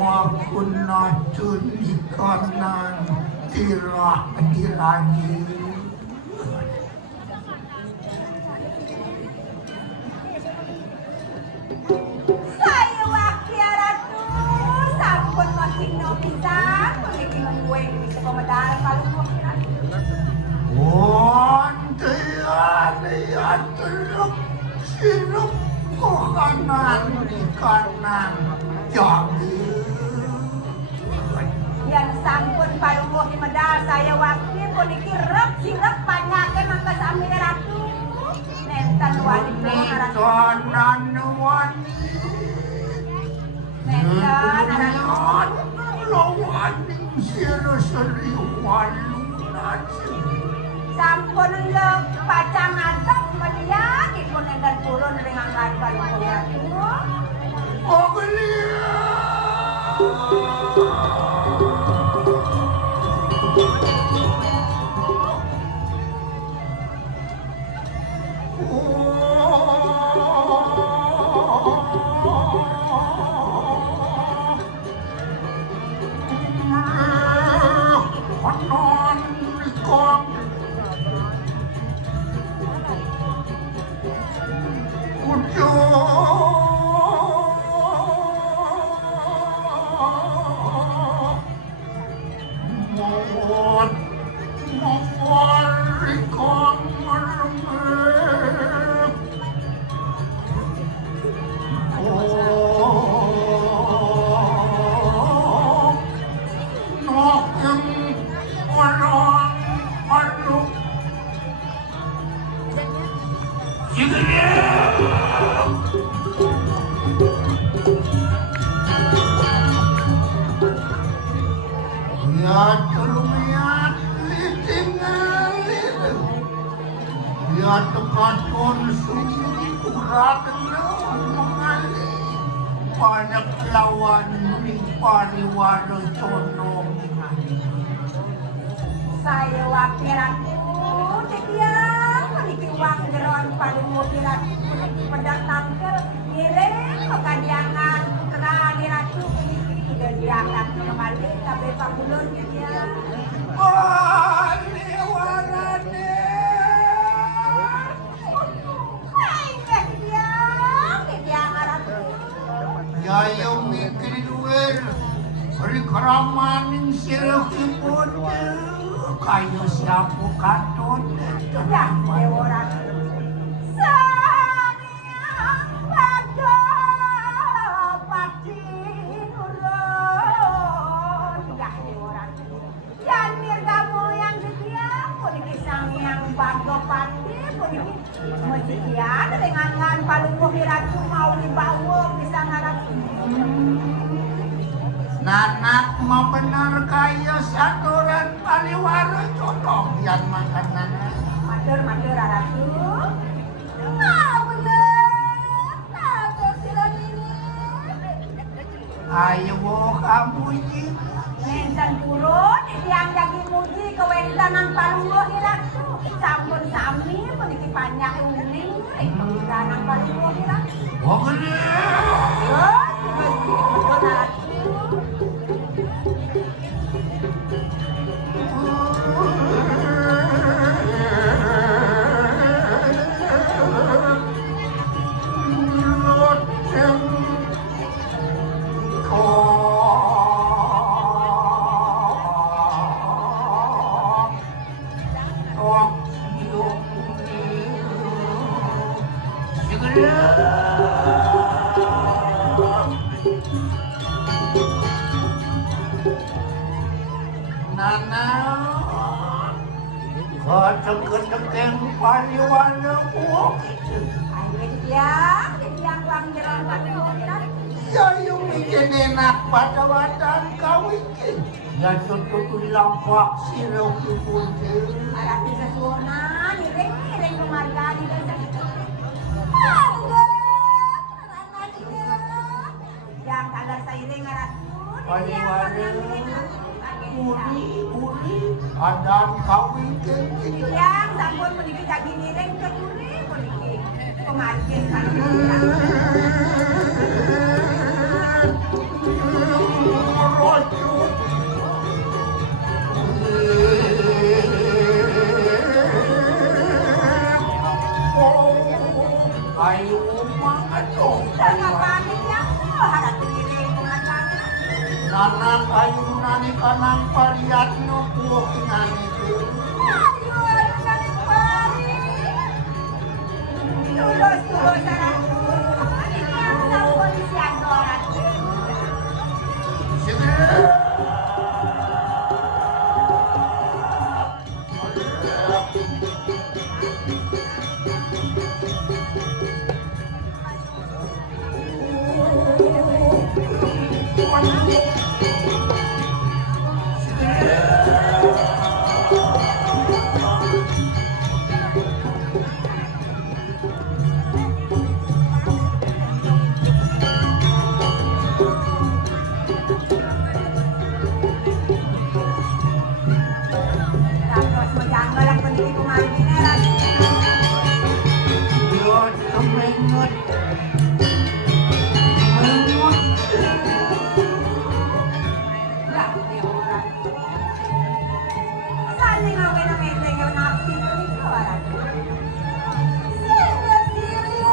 Wakuna tunikanan tirah diragi. Saya wakil ratu sampun masing no pisan memiliki menggue bisa pemedal kalau wakil ratu. Tian teruk sirup kanan jadi. Yang sampun palungguh di medal saya wakil puniki rep sirep panyakan mangga sami ratu. Nenten wani ratu. Nenten wani. Nenten lawan siri walunan. Sampun lek pacang antep melihat dipun enten purun ringangan palungguh ratu. Oh gelia. Banyak lawan ni pariwara condong. Saya wakil ratu tetiang memiliki uang jeron palungguh ratu pedang tangkel ngiring kekadiangan kerani ratu memiliki dan diangkat kembali tapi pangulun tetiang. Pariwarane. Yayo mikir duel, beri keramanin silkipun, kayu siapu katun, Ya, dewa Saniang pada pati nurun. Ya, dewa Yan mirgamu yang setia, puniki Saniang bago pati, puniki mesikian dengan palungguh ratu mau dibawa bisa ngarap. Nanak mau benar kaya saturan pariwara condong yang makanan. Matur ratu. Nah, bener. Nah, silan ini. Ayo kamu ji. Nenten purun, yang jadi muji kewentanan palungguh ratu. Sampun sami memiliki banyak uning, kewentanan palungguh ratu. Oh gede. Betul ratu. Kedekeng pariwara kuok itu. Yang uang jeron palungguh ratu. Ya yung ikin enak pada wadan kawin. Ya tutup lampak siraw kipunti. Arati sesuonan, iring kemargaan dan yang kadar sairing ratu. Pariwara uri adan kawin kencing. Yang sampun meniki daging iring ke uri meniki pemarkir kan. Tengah panik ya, harap diri pengatana. Nanang ayunan ikanang pariatno pukingan itu. Ayo, nani pari. Tulus sarangku. Ini yang sa polisi ang dorat. Sige. Tapos mag-anggal ang paniki kumain dinera. Yun, tumingot. Tumingot. Saan nga gawin ang ente yung nakapito nito? Seryo.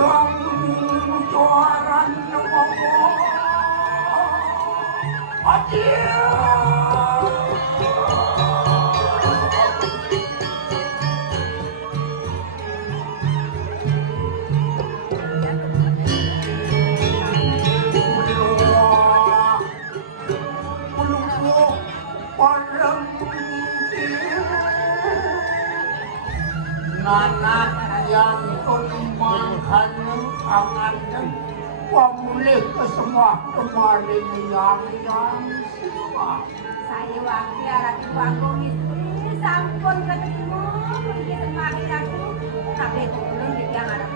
Yang juaran namamu. Nanak yang kelimahan angan pamulih ke semua kemarin yang semua. Saya wakil alat aku istri sampun ketemu mungkin semakin aku kabeh turun di yang ada.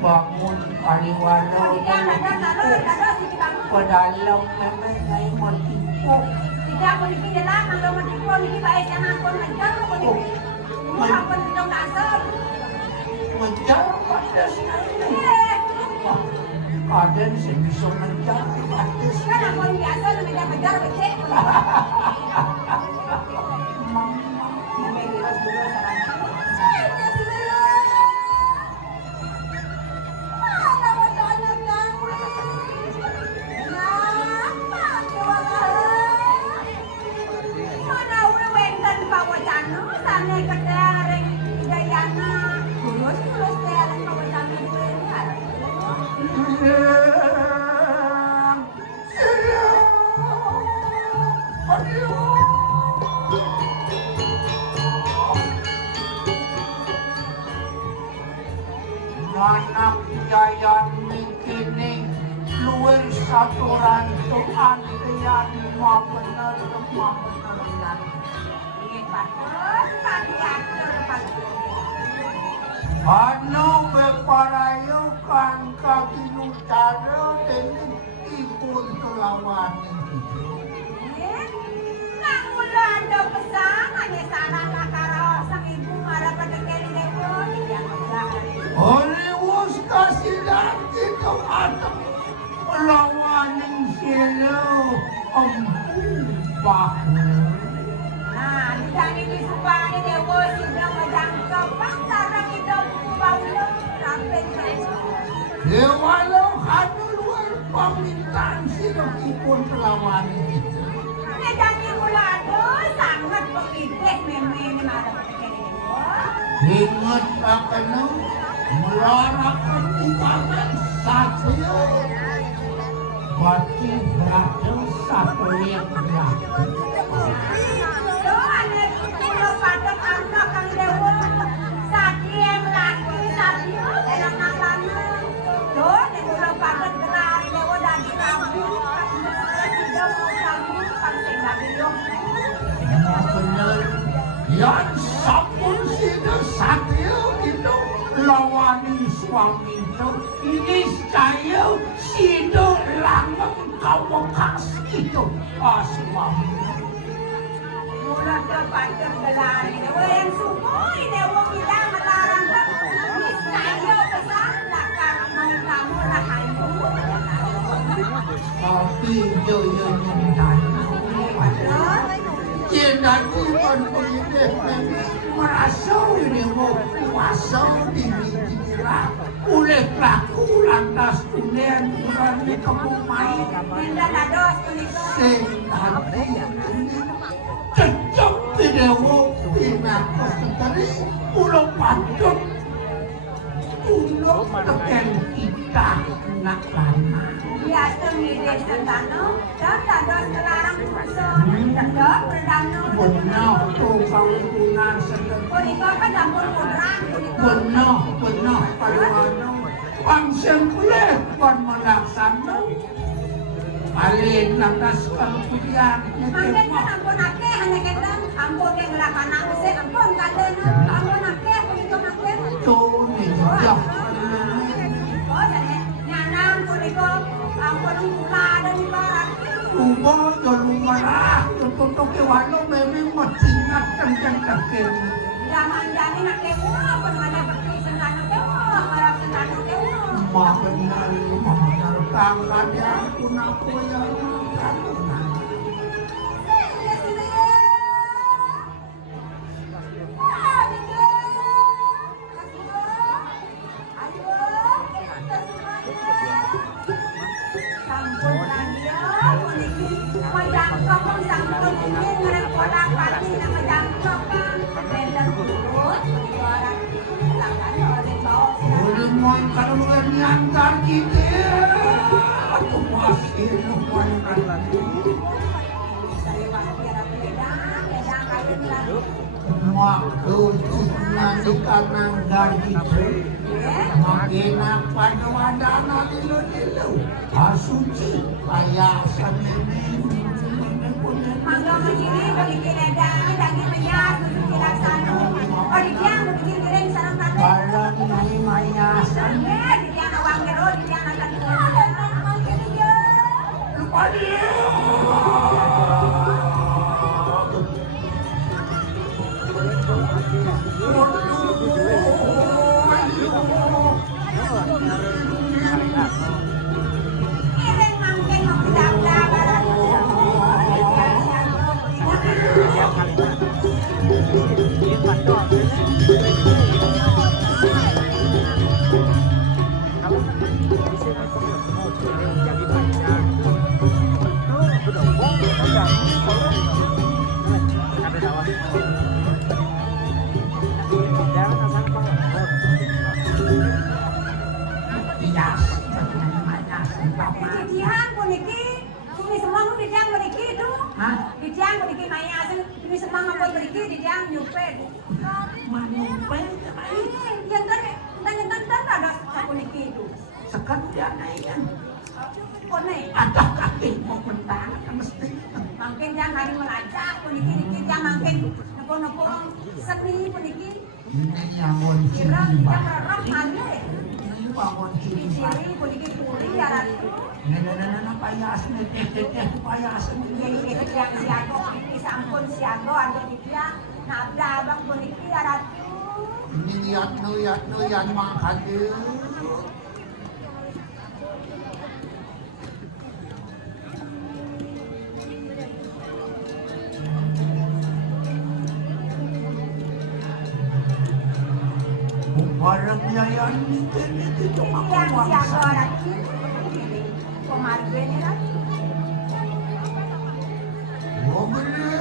Bangun kaliwala Ada sih kita. pedalam memang ngai motivo. Tidak aku dipilih lah kalau motivo ini baik yang aku menjar aku dipilih. Aku tidak asal. Menjar pada ada yang bisa menjar pada Kan aku biasa menjar becek. Anak jayan mikini luwih saturan tu antrian ma bener yan. Ano beparayukan kaginutaro dengan ipon kelawan Ada pesangan ya sana nakaro sang ibu malah pada kali lewo tidak Oliwos kasih lagi kau anak lawanin sila ang bakal. Nah, di sana itu supaya lewo sudah menjangkau pasaran hidup baulo sampai Walau ada luar permintaan sila ipon kelawanin itu. Medani mulado sangat pengikut memang malah pada kali lewo. Ingat akan melarakan ukaman saja. Bagi berada satu yang berlaku. Ada pulau padat anak kang lewo sati yang laki sati dalam nalana. Tuh di pulau padat kenari lewo dari kamu. Tidak mau kamu pasti nggak bilang. Benar, yang sabun sini satu lawani suami itu niscaya sido langgeng kau kasih itu suami. Mula ke pacar gelari, yang sukoi deh wong bilang melarang kan, niscaya kesalah karena kamu lah kayu. Tapi yo nyentana, jangan bukan politik merasa ini mau kuasa diri oleh pelaku lantas tulen bukan di kebumai. Tidak ada Sehati cecok tidak mau pindah kosentari ulo patut ulo teken kita nak lama. biasa ngide sentano, dan ada selarang kurso, ada perdana. Benar tukang gunan sedang. Kuliko kan dapur kurang, Benar paluano. Pangsian boleh pan melaksana. Alin lantas kemudian. Mungkin kan ampun ake hanya kendang, ampun yang ngelakan angse, ampun kade ampun ake, kuliko ake. Tuh nih jauh. Oh jadi nyanang kuliko ampun pula dan ibarat. Ubo jolu marah, tutup ke wano memang machinat tentang kakek. Zaman jadi nak kewa, pun ada pergi sentano kewa, marah sentano kewa. Benar tangga dia pun aku yang karena. Kalau menyantar kita, aku masih lupa lagi. Waktu nanti karena gaji makin apa wadana dulu asuci payasan ini. Mangga begini bagi kiledang, daging meyas, suci laksana. Oh di tiang begini kiring sarang tante. Kalau ini mayasan. Di tiang awang kero, di tiang akan kero. Lupa dia. Kiring mangkeng mengudap-udap barang. Didihan puniki, ini semua nu didihan puniki itu. Didihan puniki mayasin, ini semua ngapa puniki didihan nyupet. Menyumpah Yang kan ada puniki itu. sekalian ayan. Pone, Ada kaki mau mentang mesti. mungkin yang hari melacak puniki dikit yang mungkin nopo-nopo seni puniki. Ini yang mau Kira ciri yang rarap malu. Ini bangun ciri Ciri puniki puri arat. Nana payas nih, payas nih. Yang siago, sampun siago, ada dia, nabda abang puniki arat. Ini lihat nu yang makan deh. Barangnya yang itu cuma Yang siago kuasa. arat. Komarben arat. Oh bener.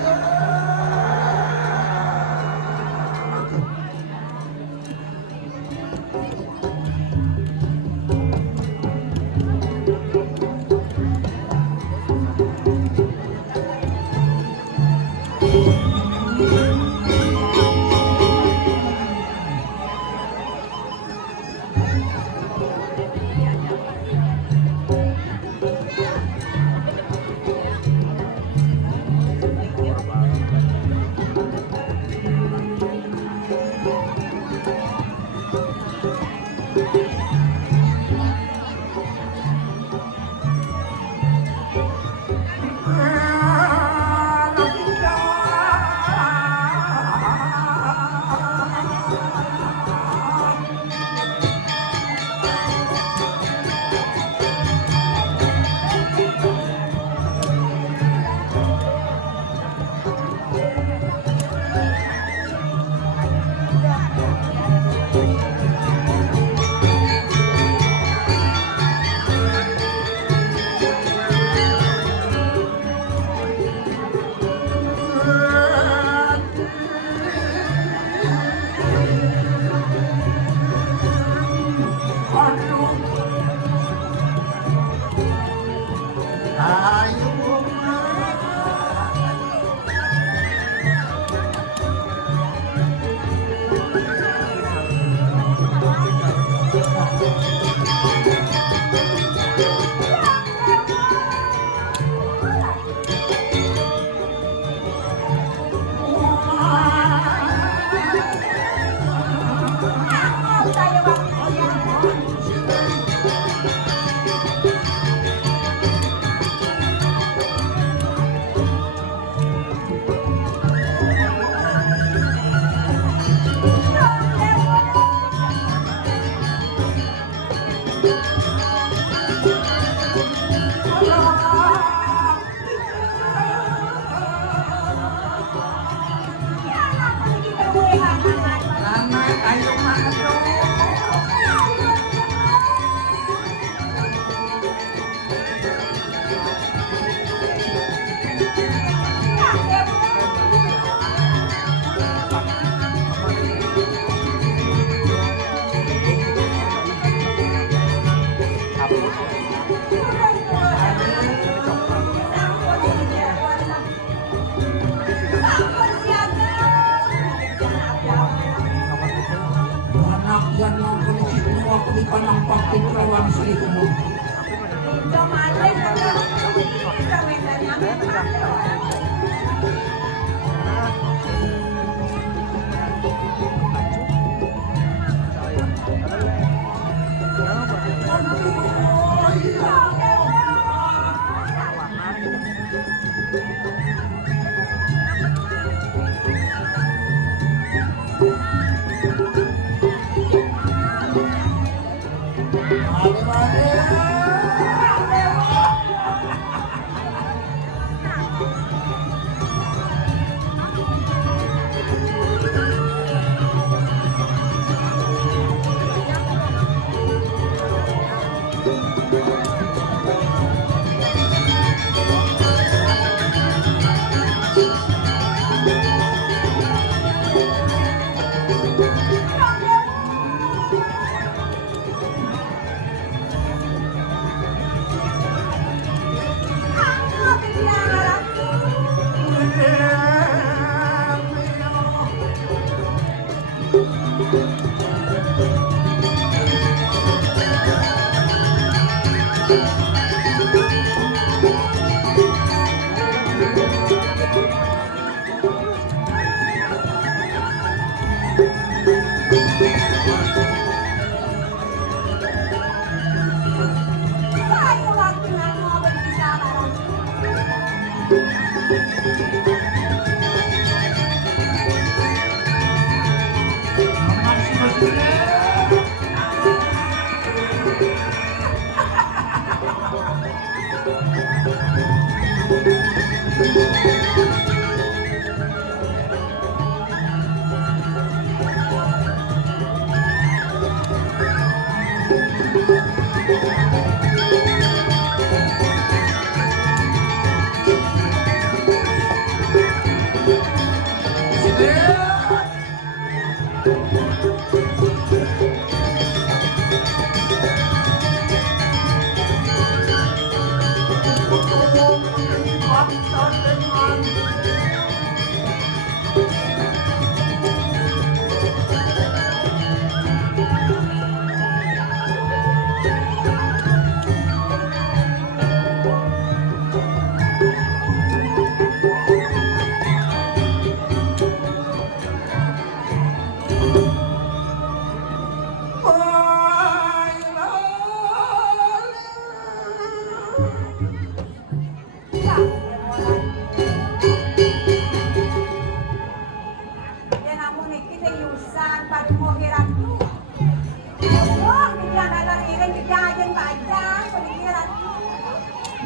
ako ni kanang pagtitulawang sa likubog. Ito mali na na. Gawin na namin mali.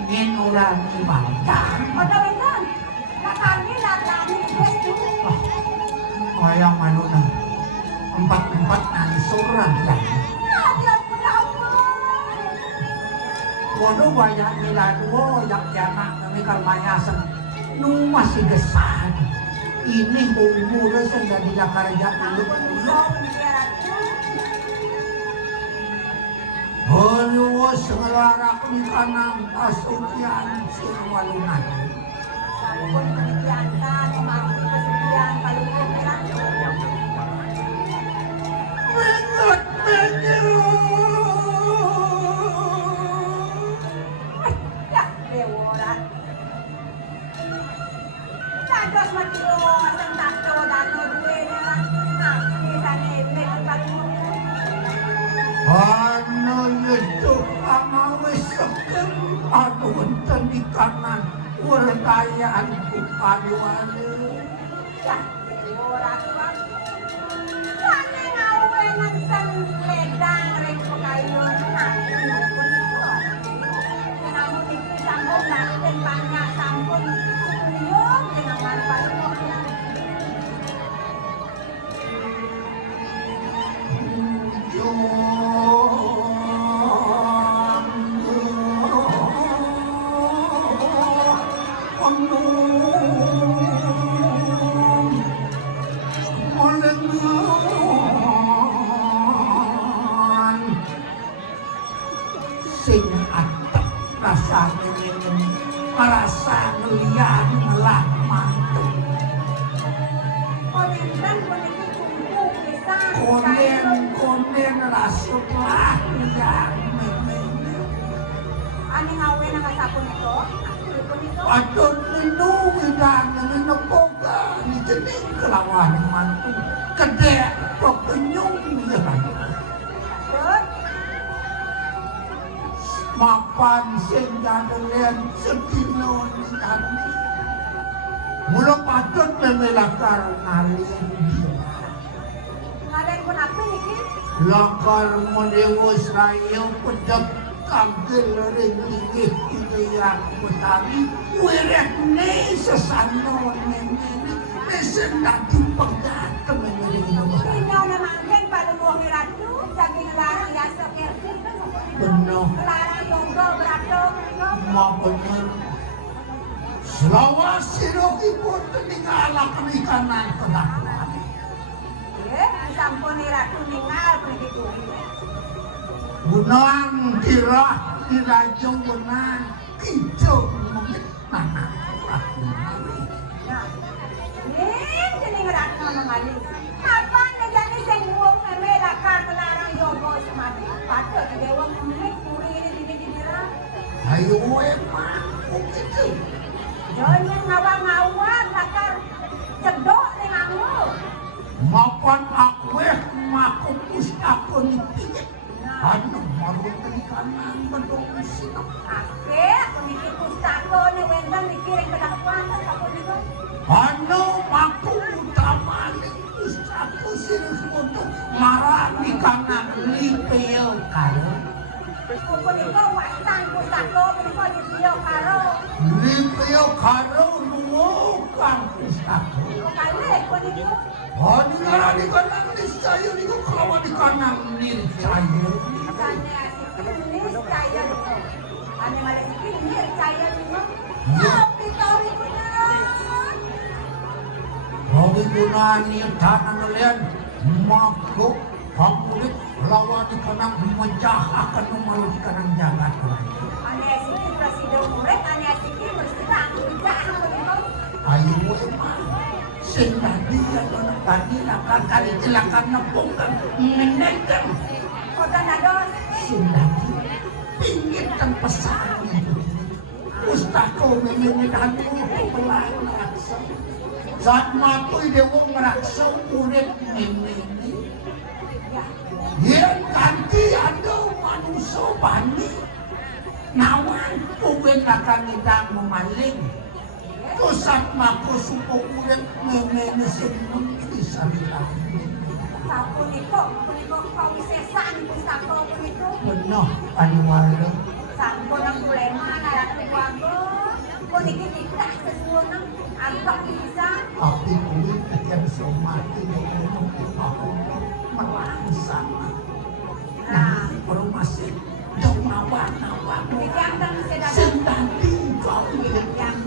Ginuran ibadah. Patawinan, nakani natin pwesto. Kaya ano na, empat-empat na isuran yan. Nadiyan mo na ako. Wano waya nila duo, yak-yanak na may kalmayasan. Nung masigasan, ini umura sa nila karya ulo-ulo. Ano sa ngalara ko ni kanang asukyan sinwalunan. Kung panigyan ka, tumawag ka sa biyan, palungkot ka lang. Mengot menyo! Ay, yak, Dewora. Dados matiwas ang takto, danod, wena lang. Nakikita ni Ebel, pag-uwi. Ano ito ang awisakan? Ano ang tandikanan? Wala tayaan kung ano-ano. Yak, Dewora, tuwag. Sana nga uwi ng tangledang rin po kayo na pinupunito. Kinamunin ko isang natin pa niya sampun. Yun, ginawan pa mo. Sing at rasa ngingin marasa ngeliat ngelakman Komendan, komendan, kumpul, kisah, konen rasok lah yang Ani ngawe na kasapon ito? Tulipon ito? Aton ninungidan na ninapoga ni Janing kelawan ng mantu kadek papenyong niyan. Good. Mapan sendalian setinon ni kami. Mula patut memelakar ngalin dia. Ngalain ko na po, Niki. Lakar menewos rayo pedak kagel ring lingih itu yang petani. Wirek ne sesano nene nesendati pagdatang mengiring nomor. Ikaw naman din, palungo ni Ratu. Saging larang yasok erkin. Benar. Larang yonggo, berato. Mabener. Selawas siro ibu teningala perikanan kedakuan. Sampun ni Ratu ningal begitu. Gunang dirah dirajung gunang hijau mana Nah, ini jening Ratu mengalir. Apa nejani sengguang memelakar melarang yogo semati. Patut dewa memilih puri ini diri-diri. ayo emang begitu. Jangan ngawang-ngawang lakar cedok dengan lu. Mapan aku maku aku nipik. Aduh malu perikanan bedong sinap. Oke, aku mikir pustako ni wendang mikirin kedakuan aku itu. Ano maku utama ni aku sirus untuk marami kanan lipeo karo. Kumpul itu wastang pustako meniko di bio karo. Lipeo karo lungokan aku. Kali aku itu. Oh, ni nga, di ka nang nisaya, di ko kawa, di ka nang nisaya. Tanya si ini saya dulu. Ane malah ini saya dulu. Ya. Tapi kau itu Bagi gunaan niya tanang ngalian, makro, pamulit, lawa di ka nang menjahakan umalut ka nang jagat. Ane si presiden murek, ane si berserang, jahat begitu. Ayo mo emang. Sendadi yang anak tadi akan kali celaka nepungkan, menendang. Kota nados. Sendadi, pinggir dan pesan. Pustako memenyedan itu pelayan raksa. Saat matui dewa meraksa urip ini. Yang ganti ada manusia bani. Nawan uben akan ngedang memaling. Kusat mako supo urip memenesin mengisi salilah. Sapun itu kau sesan pustako pun itu. Benar, paniwala. Sampun ang problema na ratu wago. Kung dikit-dikit sesuatu agak bisa. Tapi kulit yang somati dengan aku merangsang. Nah, baru masih jauh nawa-nawa. Yang sedang Sendati kau ini. yang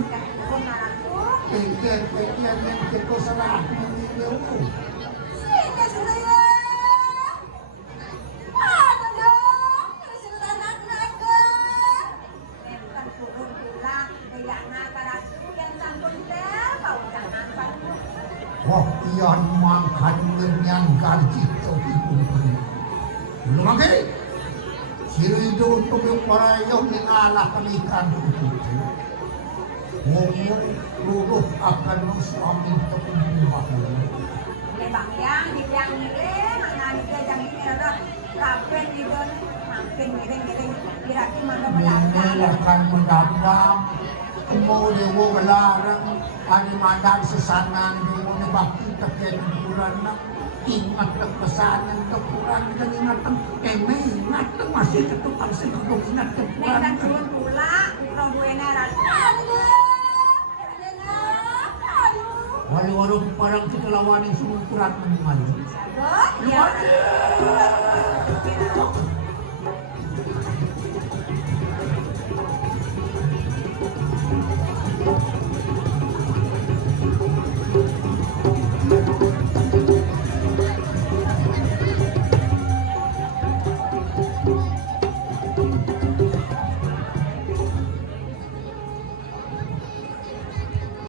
pun ratu. Pikir-pikir yang kita serah menilai. Sini saya. Ada dong. Sudah anak-anak. Entah turun pulang. Yang nak ratu yang sangkut tel. Kau jangan bantu. Wah, iyan mangkan yang gaji itu ibu. Belum lagi. Sirido untuk yung parayong ningalah kamikan itu. Ngomong luluh akan suami itu membuat. Bang yang dibilang miring, mana dia jangan miring, rapen di don, makin miring kira-kira mana Ini melanggar. akan mendadam. Kemudian melarang animadan sesanan dulu bakti terkait bulan ingat pesanan kekurangan dan ingatan ingat masih ketukang sekudung ingat Neng kekurangan. turun pula, kurang gue naran. Wali-wali parang kita lawan yang semua kurat menimali. Sagot, ya. Luar